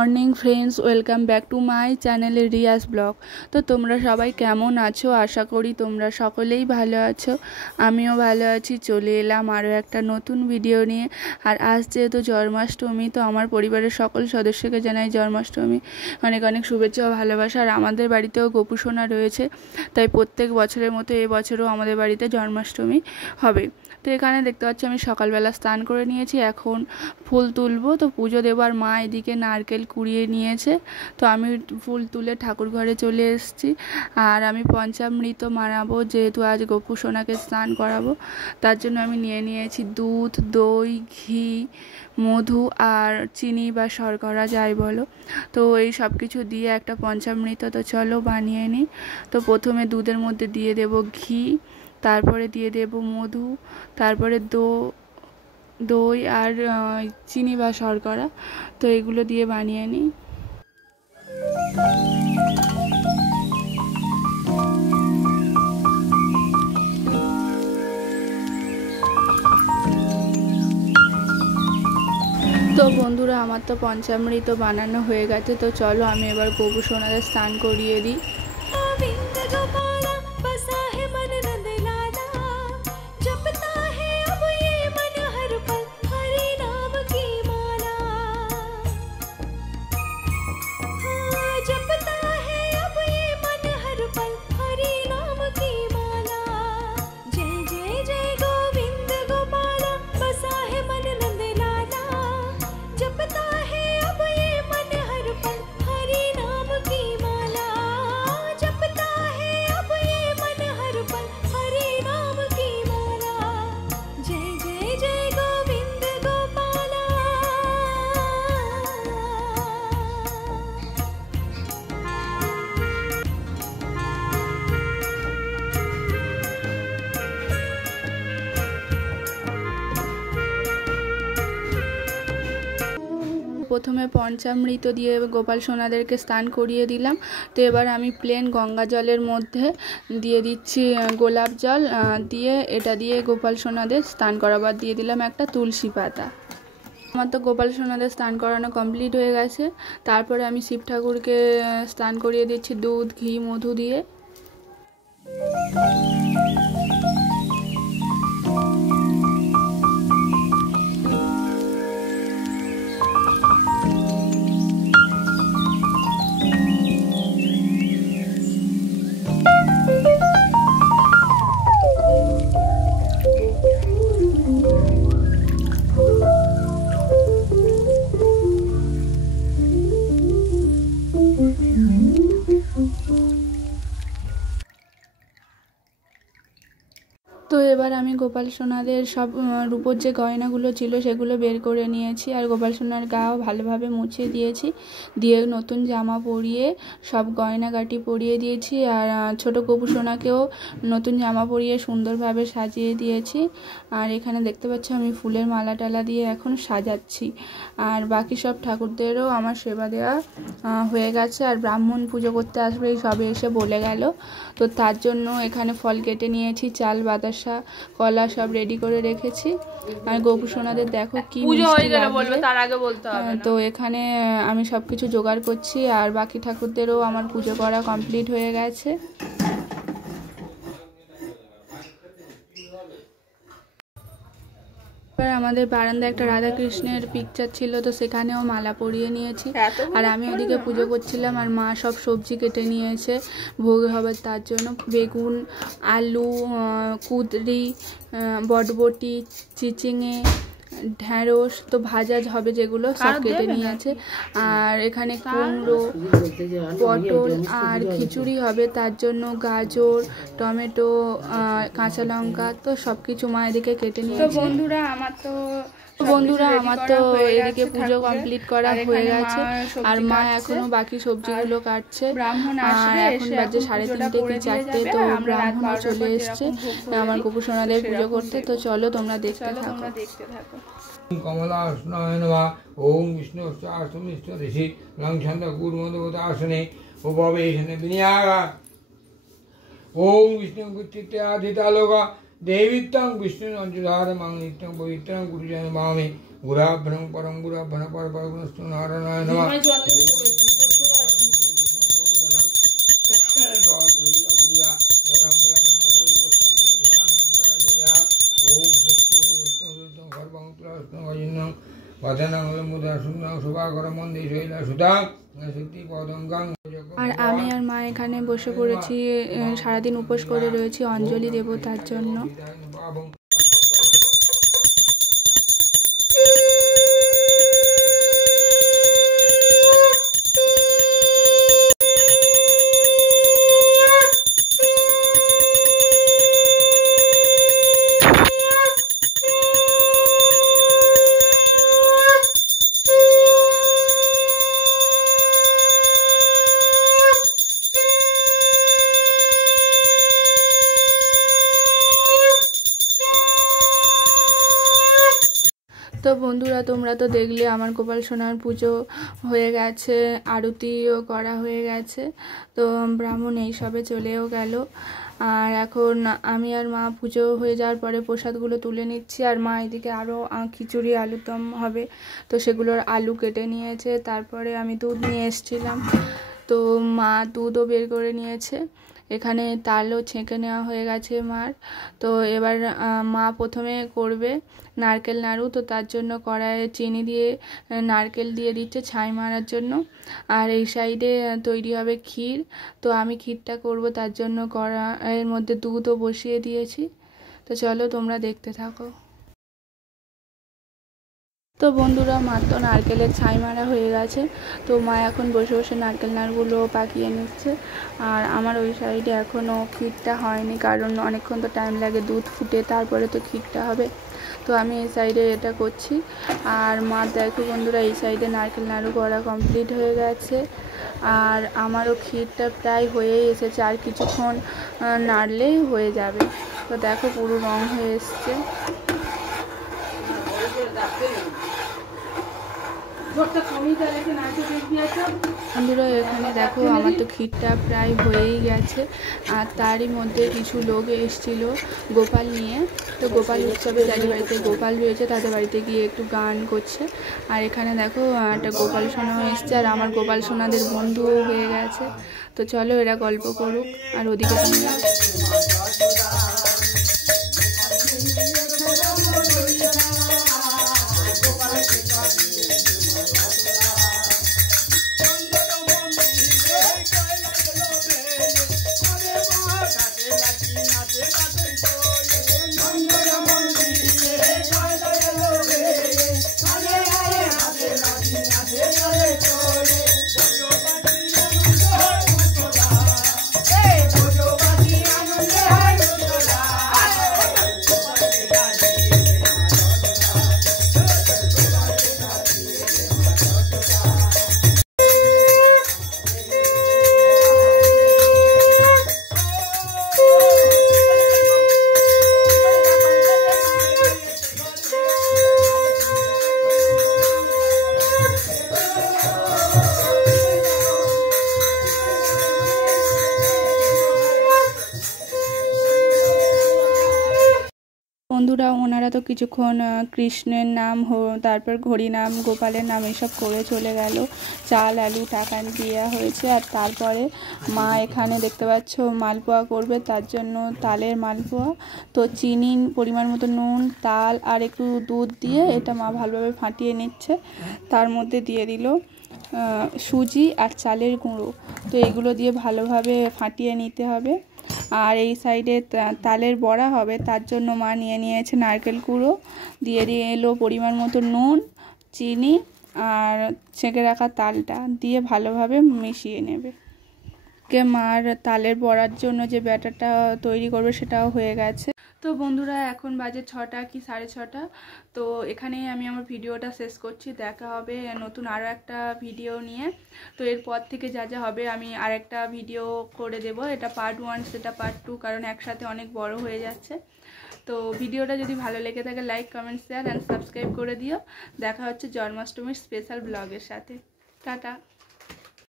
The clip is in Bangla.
Morning friends, welcome back to my চ্যানেলে রিয়াস ব্লগ। তো তোমরা সবাই কেমন আছো? আশা করি তোমরা সকলেই ভালো আছো। আমিও ভালো আছি। চলে এলাম আরও একটা নতুন ভিডিও নিয়ে। আর আজ যেহেতু জন্মাষ্টমী, তো আমার পরিবারের সকল সদস্যকে জানাই জন্মাষ্টমী অনেক অনেক শুভেচ্ছা ও ভালোবাসা। আর আমাদের বাড়িতেও গোপুসোনা রয়েছে, তাই প্রত্যেক বছরের মতো এবছরও আমাদের বাড়িতে জন্মাষ্টমী হবে। তো এখানে দেখতে পাচ্ছি আমি সকালবেলা স্নান করে নিয়েছি, এখন ফুল তুলবো। তো পুজো দেবার মা এদিকে নারকেল কুড়িয়ে নিয়েছে, তো আমি ফুল তুলে ঠাকুর ঘরে চলে এসেছি। আর আমি পঞ্চামৃত মানাবো, যেহেতু আজ গোপু সোনাকে স্নান করাবো, তার জন্য আমি নিয়ে নিয়েছি দুধ, দই, ঘি, মধু আর চিনি বা শর্করা যাই বলো। তো এই সব কিছু দিয়ে একটা পঞ্চামৃত, তো চলো বানিয়ে নিই। তো প্রথমে দুধের মধ্যে দিয়ে দেব ঘি, তারপরে দিয়ে দেব মধু, তারপরে দই আর চিনি বা শর্করা। তো এগুলো দিয়ে বানিয়ে নিই। তো বন্ধুরা, আমার তো পঞ্চামৃত বানানো হয়ে গেছে। তো চলো আমি এবার গোপু সোনাদের স্নান করিয়ে দিই। প্রথমে পঞ্চামৃত দিয়ে গোপাল সোনাদেরকে স্নান করিয়ে দিলাম। তো এবার আমি প্লেন গঙ্গা জলের মধ্যে দিয়ে দিচ্ছি গোলাপ জল, দিয়ে এটা দিয়ে গোপাল সোনাদের স্নান করাবার দিয়ে দিলাম একটা তুলসী পাতা। আমার তো গোপাল সোনাদের স্নান করানো কমপ্লিট হয়ে গেছে। তারপরে আমি শিব ঠাকুরকে স্নান করিয়ে দিচ্ছি দুধ, ঘি, মধু দিয়ে। তো এবার আমি গোপাল সোনাদের সব রূপোর যে গয়নাগুলো ছিল সেগুলো বের করে নিয়েছি, আর গোপাল সোনার গাও ভালোভাবে মুছে দিয়েছি, দিয়ে নতুন জামা পরিয়ে সব গয়নাগাটি পরিয়ে দিয়েছি। আর ছোট গোপু সোনাকেও নতুন জামা পরিয়ে সুন্দরভাবে সাজিয়ে দিয়েছি। আর এখানে দেখতে পাচ্ছ আমি ফুলের মালা টালা দিয়ে এখন সাজাচ্ছি। আর বাকি সব ঠাকুরদেরও আমার সেবা দেওয়া হয়ে গেছে। আর ব্রাহ্মণ পুজো করতে আসবে এই সবে এসে বলে গেল, তো তার জন্য এখানে ফল কেটে নিয়েছি, চাল, বাতাসা, কলা সব রেডি করে রেখেছি। আর গোপু সোনাদের দেখো কি মিষ্টি লাগছে। তো এখানে আমি সবকিছু জোগাড় করছি, আর বাকি ঠাকুরদেরও আমার পুজো করা কমপ্লিট হয়ে গেছে। আমাদের বারান্দায় একটা রাধা কৃষ্ণের পিকচার ছিল, তো সেখানেও মালা পরিয়ে নিয়েছি। আর আমি ওদিকে পুজো করছিলাম, আর মা সব সবজি কেটে নিয়েছে ভোগ হবে তার জন্য। বেগুন, আলু, কুঁদরি, বটবটি, চিচিঙে, ঢ্যাঁড়স, তো ভাজা হবে যেগুলো সব কেটে নিয়েছে। আর এখানে কুমড়ো, পটল আর খিচুড়ি হবে, তার জন্য গাজর, টমেটো, কাঁচা লঙ্কা, তো সব কিছু মা এদিকে কেটে নিয়েছে। তো বন্ধুরা আমার তো এদিকে পুজো কমপ্লিট করা হয়ে গেছে, আর মা এখনো বাকি সবজিগুলো কাটছে। আর এখন বাজে 3:30 কি 4টে, তো ব্রাহ্মণ চলে এসছে আমার গোপু সোনাদের পুজো করতে। তো চলো তোমরা দেখতে থাকো। কমলাসনায় নমঃ। ওম বিষ্ণু চারসমিষ্ণ ঋষি লং ছন্দ কুর্মদেবতাসনে উপবেশনে বিনিয়াগা। ওম বিষ্ণু গুচ্ছিত্যাধিতালোকা দেবিত্তং বিষ্ণু অঞ্জুধার মাং নিত্যং পবিত্রং গুরুজন মামে गुराभ्यं परं गुराभ्यं परपरमस्तु नारायणाय नमः। আর আমি আর মা এখানে বসে পড়েছি, সারাদিন উপোস করে রয়েছি, অঞ্জলি দেব তার জন্য। তো বন্ধুরা, তোমরা তো দেখলে আমার গোপাল সোনার পুজো হয়ে গেছে, আরতিও করা হয়ে গেছে। তো ব্রাহ্মণ এইসবে চলেও গেল। আর এখন আমি আর মা পুজো হয়ে যাওয়ার পরে প্রসাদগুলো তুলে নিচ্ছি। আর মা এদিকে আরও খিচুড়ি আলুরদম হবে, তো সেগুলোর আলু কেটে নিয়েছে। তারপরে আমি দুধ নিয়ে এসেছিলাম, তো মা দুধও বের করে নিয়েছে। এখানে তালও ছেঁকে নেওয়া হয়ে গেছে মার। তো এবার মা প্রথমে করবে নারকেল নাড়ু, তো তার জন্য কড়াইয়ে চিনি দিয়ে নারকেল দিয়ে দিচ্ছে ছাই মারার জন্য। আর এই সাইডে তৈরি হবে ক্ষীর, তো আমি ক্ষীরটা করব, তার জন্য কড়াইয়ের মধ্যে দুধও বসিয়ে দিয়েছি। তো চলো তোমরা দেখতে থাকো। তো বন্ধুরা, মাত্র নারকেলের ছাই মারা হয়ে গেছে, তো মা এখন বসে বসে নারকেল নাড়গুলো পাকিয়ে নিচ্ছে। আর আমার ওই সাইডে এখনও ক্ষীরটা হয়নি, কারণ অনেকক্ষণ তো টাইম লাগে দুধ ফুটে, তারপরে তো ক্ষীরটা হবে। তো আমি এই সাইডে এটা করছি। আর মা দেখো বন্ধুরা, এই সাইডে নারকেল নাড়ু করা কমপ্লিট হয়ে গেছে। আর আমারও ক্ষীরটা প্রায় হয়েই এসেছে, আর কিছুক্ষণ নাড়লেই হয়ে যাবে। তো দেখো পুরো রং হয়ে এসছে। বন্ধুরা, এখানে দেখো আমার তো ক্ষীরটা প্রায় হয়েই গেছে। আর তারই মধ্যে কিছু লোক এসেছিল গোপাল নিয়ে। তো গোপাল উৎসবে যাদের বাড়িতে গোপাল রয়েছে তাদের বাড়িতে গিয়ে একটু গান করছে। আর এখানে দেখো একটা গোপাল সোনাও এসছে, আর আমার গোপাল সোনাদের বন্ধুও হয়ে গেছে। তো চলো এরা গল্প করুক, আর ওদিকে বন্ধুরা, ওনারা তো কিছুক্ষণ কৃষ্ণের নাম, তারপর হরি নাম, গোপালের নাম এসব করে চলে গেল। চাল আলু টাকা দেওয়া হয়েছে। আর তারপরে মা এখানে দেখতে পাচ্ছ মালপোয়া করবে, তার জন্য তালের মালপোয়া। তো চিনি, পরিমাণ মতো নুন, তাল আর একটু দুধ দিয়ে এটা মা ভালোভাবে ফাটিয়ে নিচ্ছে। তার মধ্যে দিয়ে দিল সুজি আর চালের গুঁড়ো। তো এগুলো দিয়ে ভালোভাবে ফাটিয়ে নিতে হবে। আর এই সাইডে তালের বড়া হবে, তার জন্য মা নিয়ে নিয়েছে নারকেল কুড়ো, দিয়ে এলো পরিমাণ মতো নুন, চিনি আর ছেঁকে রাখা তালটা দিয়ে ভালোভাবে মিশিয়ে নেবে। মার তালের বড়ার জন্য যে ব্যাটারটা তৈরি করবে সেটাও হয়ে গেছে। তো বন্ধুরা, এখন বাজে 6টা কি 6:30। তো এখানেই আমি আমার ভিডিওটা শেষ করছি। দেখা হবে নতুন আরও একটা ভিডিও নিয়ে। তো এরপর থেকে যা যা হবে আমি আরেকটা ভিডিও করে দেব। এটা পার্ট 1, সেটা পার্ট 2, কারণ একসাথে অনেক বড় হয়ে যাচ্ছে। তো ভিডিওটা যদি ভালো লেগে থাকে like, comment, share and subscribe করে দিও। দেখা হচ্ছে জন্মাষ্টমীর স্পেশাল ব্লগের সাথে। টাটা।